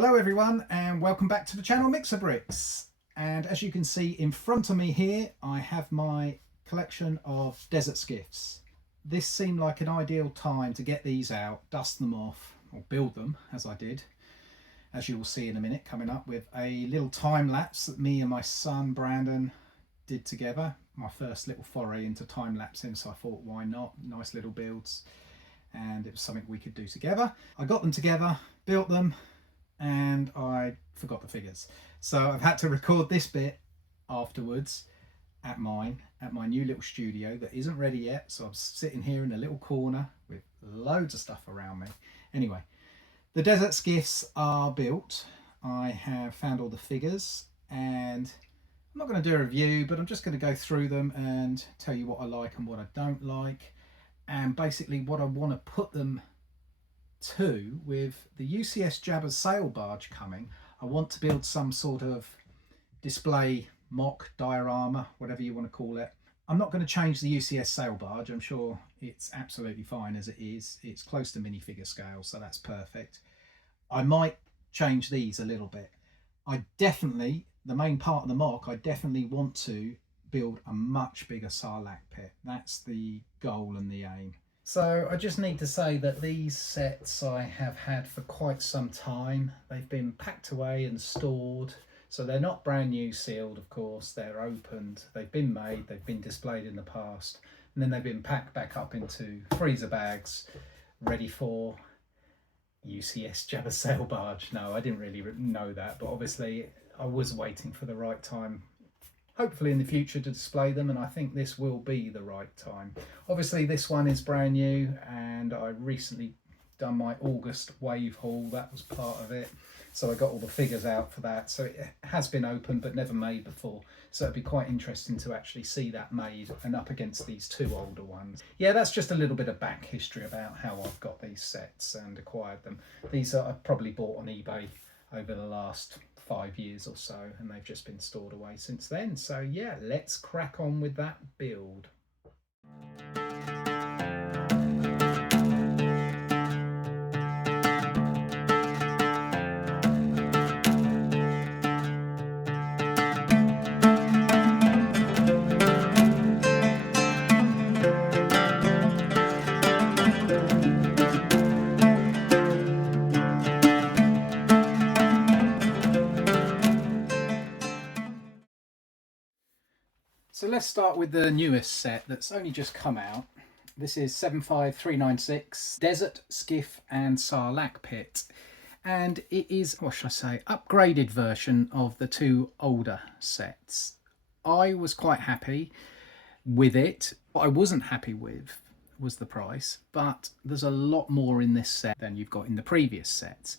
Hello everyone and welcome back to the channel MixABrix. And as you can see in front of me here, I have my collection of desert skiffs. This seemed like an ideal time to get these out, dust them off, or build them as I did, as you will see in a minute coming up, with a little time lapse that me and my son Brandon did together. My first little foray into time lapsing, so I thought why not, nice little builds, and it was something we could do together. I got them together, built them, and I forgot the figures, so I've had to record this bit afterwards at my new little studio that isn't ready yet. So I'm sitting here in a little corner with loads of stuff around me. Anyway, the desert skiffs are built. I have found all the figures and I'm not going to do a review, but I'm just going to go through them and tell you what I like and what I don't like, and basically what I want to put them to. With the UCS Jabba sail barge coming, I want to build some sort of display mock diorama, whatever you want to call it. I'm not going to change the UCS sail barge. I'm sure it's absolutely fine as it is. It's close to minifigure scale, so that's perfect. I might change these a little bit. The main part of the mock, I definitely want to build a much bigger Sarlacc Pit. That's the goal and the aim. So I just need to say that these sets I have had for quite some time. They've been packed away and stored. So they're not brand new sealed, of course. They're opened, they've been made, they've been displayed in the past, and then they've been packed back up into freezer bags, ready for UCS Jabba sail barge. No, I didn't really know that, but obviously I was waiting for the right time, hopefully in the future, to display them, and I think this will be the right time. Obviously this one is brand new, and I recently done my August wave haul. That was part of it, so I got all the figures out for that. So it has been opened but never made before, so it'd be quite interesting to actually see that made and up against these two older ones. Yeah, that's just a little bit of back history about how I've got these sets and acquired them. These are I've probably bought on eBay over the last 5 years or so, and they've just been stored away since then. So yeah, let's crack on with that build. So let's start with the newest set that's only just come out. This is 75396 Desert, Skiff and Sarlacc Pit. And it is, what should I say, upgraded version of the two older sets. I was quite happy with it. What I wasn't happy with was the price, but there's a lot more in this set than you've got in the previous sets.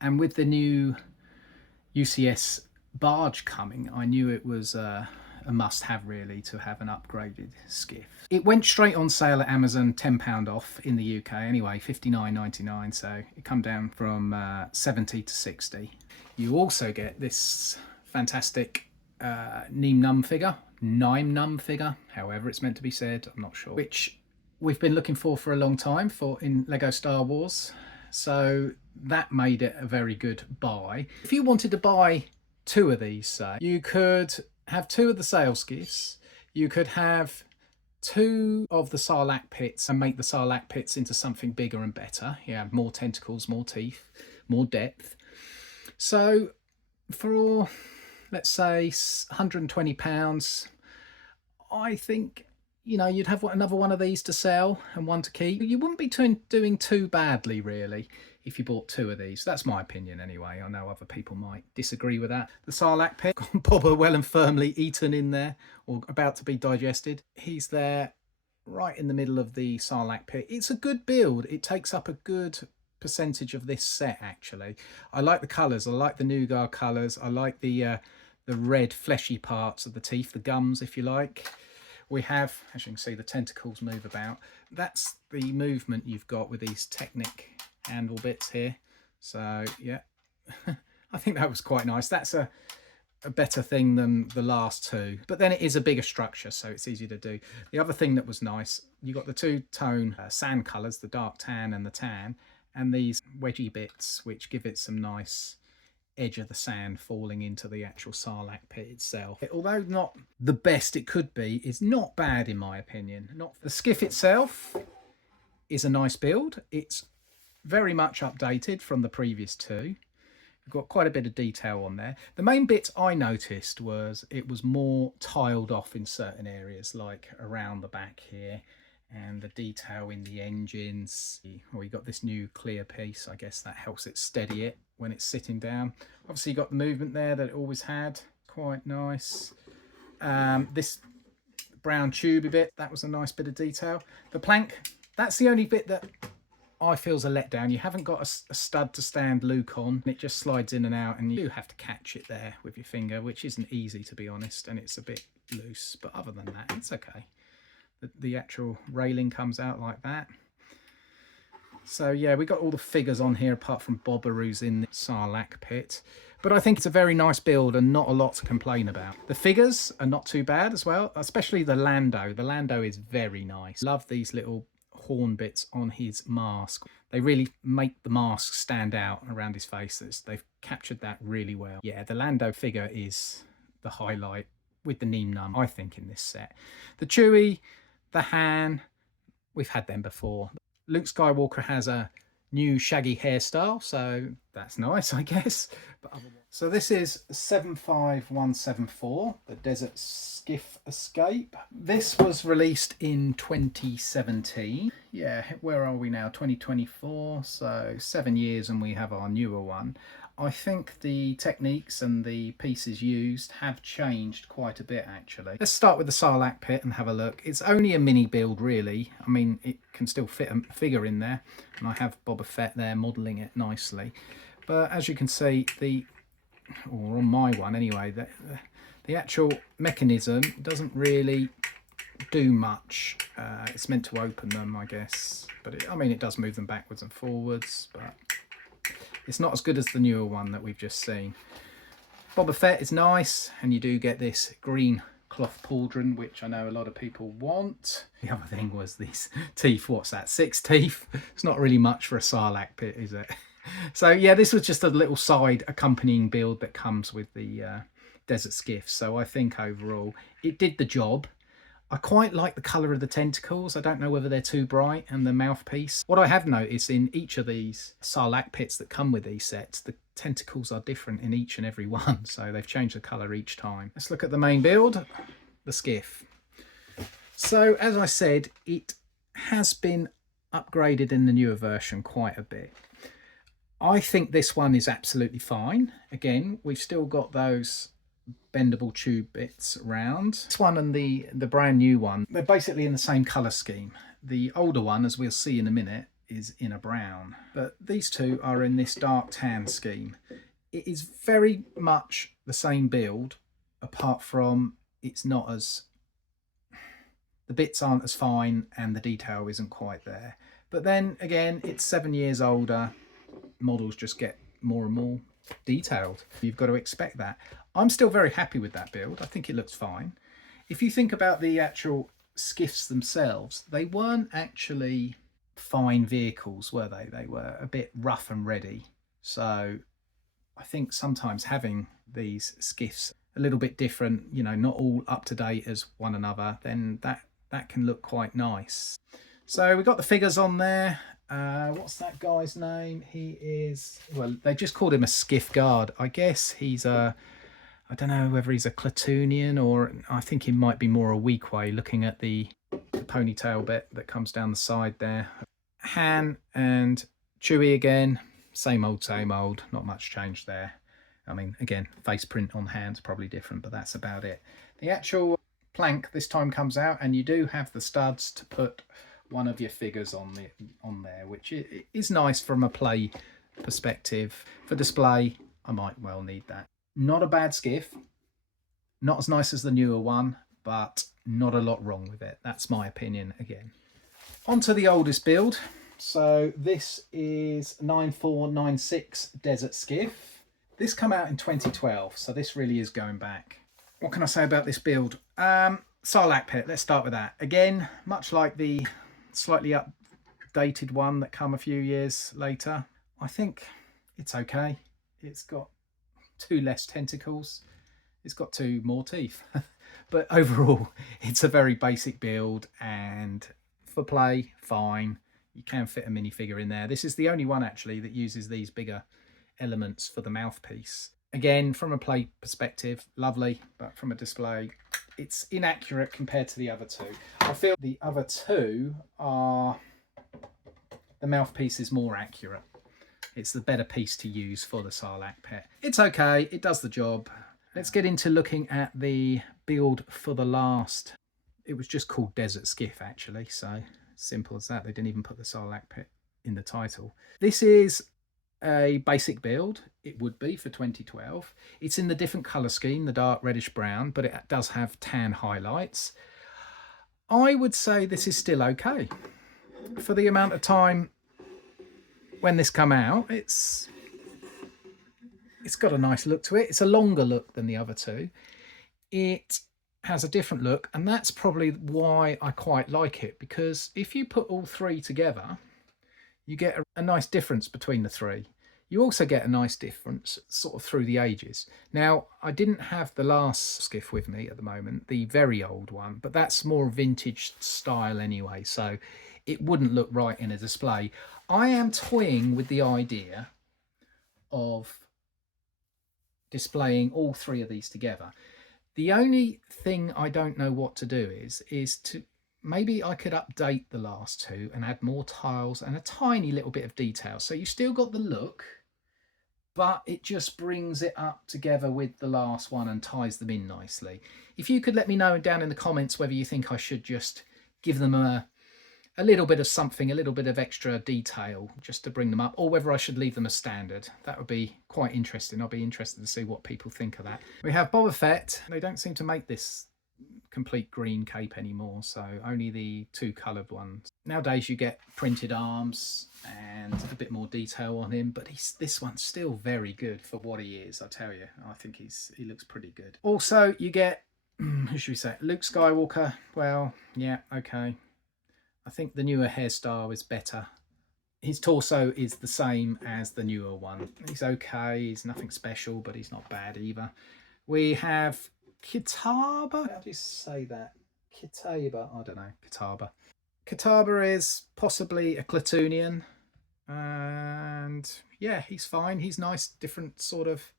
And with the new UCS barge coming, I knew it was a must-have really to have an upgraded skiff. It went straight on sale at Amazon, £10 off in the UK anyway, $59.99, so it come down from 70 to 60. You also get this fantastic Nime Num figure, however it's meant to be said, I'm not sure, which we've been looking for a long time in Lego Star Wars, so that made it a very good buy. If you wanted to buy two of these, say, you could have two of the sail skiffs, you could have two of the Sarlacc Pits and make the Sarlacc Pits into something bigger and better. You have more tentacles, more teeth, more depth. So for, let's say, £120, I think, you know, you'd have another one of these to sell and one to keep. You wouldn't be doing too badly really if you bought two of these. That's my opinion anyway. I know other people might disagree with that. The Sarlacc Pit, Bobber well and firmly eaten in there, or about to be digested. He's there right in the middle of the Sarlacc Pit. It's a good build. It takes up a good percentage of this set actually. I like the colours. I like the nougat colours. I like the red fleshy parts of the teeth, the gums if you like. We have, as you can see, the tentacles move about. That's the movement you've got with these Technic handle bits here. So yeah, I think that was quite nice. That's a better thing than the last two, but then it is a bigger structure, so it's easy to do. The other thing that was nice, you got the two-tone sand colours, the dark tan and the tan, and these wedgy bits which give it some nice edge of the sand falling into the actual Sarlacc Pit itself. Although not the best it could be, it's not bad in my opinion. Not the skiff itself is a nice build. It's very much updated from the previous two. We've got quite a bit of detail on there. The main bit I noticed was it was more tiled off in certain areas, like around the back here, and the detail in the engines. We got this new clear piece. I guess that helps it steady it when it's sitting down. Obviously you got the movement there that it always had, quite nice. This brown tubey bit, that was a nice bit of detail. The plank, that's the only bit that I feel's a letdown. You haven't got a stud to stand Luke on. It just slides in and out, and you do have to catch it there with your finger, which isn't easy, to be honest, and it's a bit loose, but other than that, it's okay. The actual railing comes out like that. So yeah, we got all the figures on here apart from Bobber, who's in the Sarlacc Pit. But I think it's a very nice build and not a lot to complain about. The figures are not too bad as well, especially the Lando. The Lando is very nice. Love these little horn bits on his mask. They really make the mask stand out around his face. They've captured that really well. Yeah, the Lando figure is the highlight with the Neem Num, I think, in this set. The Chewie, the Han, we've had them before. Luke Skywalker has a new shaggy hairstyle, so that's nice, I guess. But so this is 75174, the Desert Skiff Escape. This was released in 2017. Yeah, where are we now? 2024, so 7 years and we have our newer one. I think the techniques and the pieces used have changed quite a bit, actually. Let's start with the Sarlacc Pit and have a look. It's only a mini build, really. I mean, it can still fit a figure in there, and I have Boba Fett there modelling it nicely. But as you can see, or on my one anyway, the actual mechanism doesn't really do much. It's meant to open them, I guess. But I mean, it does move them backwards and forwards, but it's not as good as the newer one that we've just seen. Boba Fett is nice, and you do get this green cloth pauldron, which I know a lot of people want. The other thing was these teeth. What's that? 6 teeth? It's not really much for a Sarlacc Pit, is it? So yeah, this was just a little side accompanying build that comes with the Desert Skiff. So I think overall it did the job. I quite like the colour of the tentacles. I don't know whether they're too bright, and the mouthpiece. What I have noticed in each of these Sarlacc Pits that come with these sets, the tentacles are different in each and every one. So they've changed the colour each time. Let's look at the main build, the skiff. So as I said, it has been upgraded in the newer version quite a bit. I think this one is absolutely fine. Again, we've still got those bendable tube bits around. This one and the brand new one, they're basically in the same colour scheme. The older one, as we'll see in a minute, is in a brown, but these two are in this dark tan scheme. It is very much the same build, apart from it's not as... the bits aren't as fine and the detail isn't quite there. But then again, it's 7 years older. Models just get more and more detailed. You've got to expect that. I'm still very happy with that build. I think it looks fine. If you think about the actual skiffs themselves, they weren't actually fine vehicles, were they? They were a bit rough and ready. So I think sometimes having these skiffs a little bit different, you know, not all up to date as one another, then that can look quite nice. So we've got the figures on there. What's that guy's name? He is, well, they just called him a skiff guard. I guess he's a, I don't know whether he's a Clatoonian, or I think he might be more a Weequay, looking at the ponytail bit that comes down the side there. Han and Chewie again, same old, not much change there. I mean, again, face print on Han's probably different, but that's about it. The actual plank this time comes out, and you do have the studs to put one of your figures on there, which is nice from a play perspective. For display, I might well need that. Not a bad skiff, not as nice as the newer one, but not a lot wrong with it. That's my opinion again. On to the oldest build. So this is 9496 Desert Skiff. This came out in 2012, so this really is going back. What can I say about this build? Sarlacc Pit, let's start with that. Again, much like the slightly updated one that come a few years later, I think it's okay. It's got 2 less tentacles. It's got 2 more teeth. But overall, it's a very basic build, and for play, fine. You can fit a minifigure in there. This is the only one actually that uses these bigger elements for the mouthpiece. Again, from a play perspective, lovely, but from a display, it's inaccurate compared to the other 2. I feel the other 2 are, the mouthpiece is more accurate. It's the better piece to use for the Sarlacc Pit. It's okay, it does the job. Let's get into looking at the build for the last. It was just called Desert Skiff actually, so simple as that. They didn't even put the Sarlacc Pit in the title. This is a basic build. It would be for 2012. It's in the different colour scheme, the dark reddish brown, but it does have tan highlights. I would say this is still okay. For the amount of time when this come out, it's got a nice look to it. It's a longer look than the other 2. It has a different look, and that's probably why I quite like it, because if you put all 3 together, you get a nice difference between the 3. You also get a nice difference sort of through the ages. Now, I didn't have the last skiff with me at the moment, the very old one, but that's more vintage style anyway, so it wouldn't look right in a display. I am toying with the idea of displaying all 3 of these together. The only thing I don't know what to do is to, maybe I could update the last 2 and add more tiles and a tiny little bit of detail. So you still got the look, but it just brings it up together with the last one and ties them in nicely. If you could let me know down in the comments whether you think I should just give them a little bit of something, a little bit of extra detail just to bring them up, or whether I should leave them as standard. That would be quite interesting. I'll be interested to see what people think of that. We have Boba Fett. They don't seem to make this complete green cape anymore, so only the 2 coloured ones. Nowadays you get printed arms and a bit more detail on him, but this one's still very good for what he is, I tell you. I think he looks pretty good. Also, you get, who should we say, Luke Skywalker. Well, yeah, okay. I think the newer hairstyle is better. His torso is the same as the newer one. He's okay, he's nothing special, but he's not bad either. We have Kitaba. How do you say that? Kitaba, I don't know. Kitaba. Kitaba is possibly a Clatoonian. And yeah, he's fine. He's nice, different sort of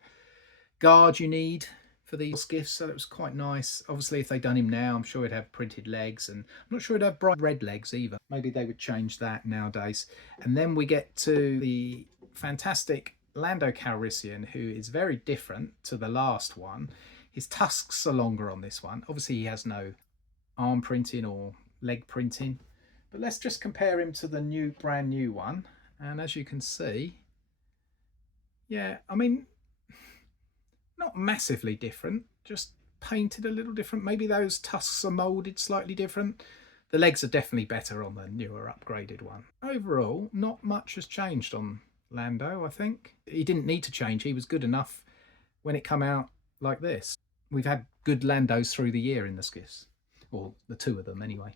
guard you need for these skiffs, so it was quite nice. Obviously, if they'd done him now, I'm sure he'd have printed legs, and I'm not sure he'd have bright red legs either. Maybe they would change that nowadays. And then we get to the fantastic Lando Calrissian, who is very different to the last one. His tusks are longer on this one. Obviously, he has no arm printing or leg printing, but let's just compare him to the brand new one. And as you can see, yeah, I mean, not massively different, just painted a little different. Maybe those tusks are moulded slightly different. The legs are definitely better on the newer upgraded one. Overall, not much has changed on Lando, I think. He didn't need to change. He was good enough when it came out like this. We've had good Landos through the year in the skiffs, or the 2 of them anyway.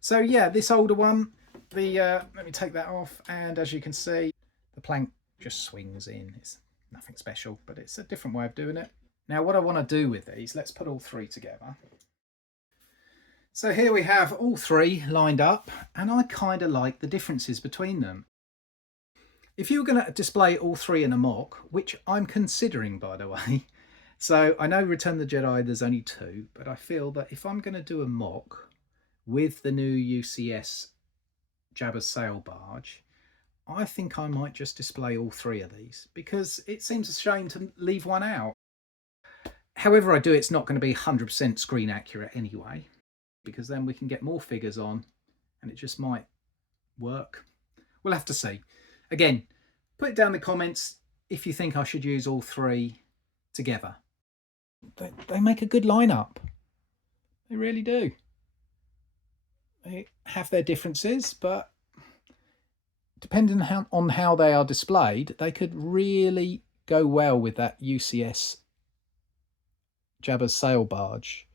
So yeah, this older one, let me take that off, and as you can see, the plank just swings in. It's nothing special, but it's a different way of doing it. Now what I want to do with these, let's put all 3 together. So here we have all 3 lined up, and I kind of like the differences between them. If you were going to display all 3 in a mock, which I'm considering by the way, so I know Return of the Jedi there's only 2, but I feel that if I'm going to do a mock with the new UCS Jabba's sail barge, I think I might just display all 3 of these, because it seems a shame to leave one out. However I do, it's not going to be 100% screen accurate anyway, because then we can get more figures on and it just might work. We'll have to see. Again, put it down in the comments if you think I should use all 3 together. They make a good lineup. They really do. They have their differences, but depending on how they are displayed, they could really go well with that UCS Jabba's sail barge.